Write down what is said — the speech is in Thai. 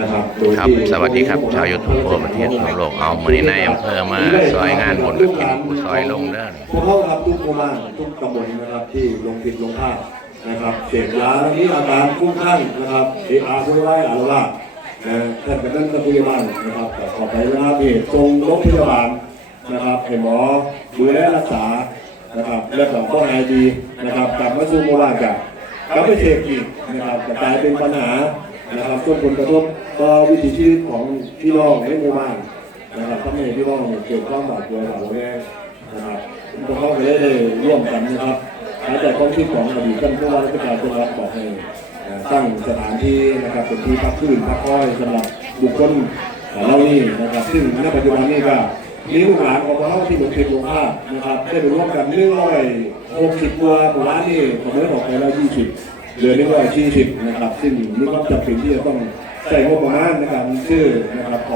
นะครับโดยครับที่สวัสดีครับชาวยูทูบทั่วประเทศทั่วโลกเอามือนี้นายอำเภอมาซอยงานบุญกฐินผู้ซอยลงเด้อพวกเขาครับทุกหมู่บ้านทุกตำบลนะครับที่ลงผิดลงพลาดนะครับเสพยาแล้วนี้อาการคุ้มข้างนะครับเออาคุยไว้อาละวาดนะท่านกำนันตะกุยบ้านนะครับแต่ขอไปนะครับเหตุทรงโรงพยาบาลนะครับให้หมอดูแลรักษานะครับและของก็หายดีนะครับกลับมาสู่หมู่บ้านกับกลับไปเสพอีกนะครับจะกลายเป็นปัญหา นะครับส่งผลกระทบต่อวิถีชีวิตของพี่น้องในหมู่บ้านนะครับทำให้พี่น้องเนี่ยเกิดความบาดเจ็บหวาดระแวงนะครับพวกเขาก็ได้ร่วมกันนะครับหลังจากความคิดของอดีตท่านผู้ว่าราชการจังหวัดบอกให้เอ่อตั้งสถานที่นะครับเป็นที่พักพื้นพักคอยสำหรับบุคคลเหล่านี้นะครับ ซึ่งณปัจจุบันนี้ก็มีลูกหลานของเขาที่หลงผิดลงพลาดนะครับได้ไปร่วมกันเรื่องร้อยหกสิบกว่าหมู่บ้านนี่ผมได้บอกไปแล้วยี่สิบ เหลือหนึ่งร้อยสี่สิบนะครับ ซึ่งมีความจำเป็นที่จะต้องใส่งบประมาณในการซื้อนะครับของ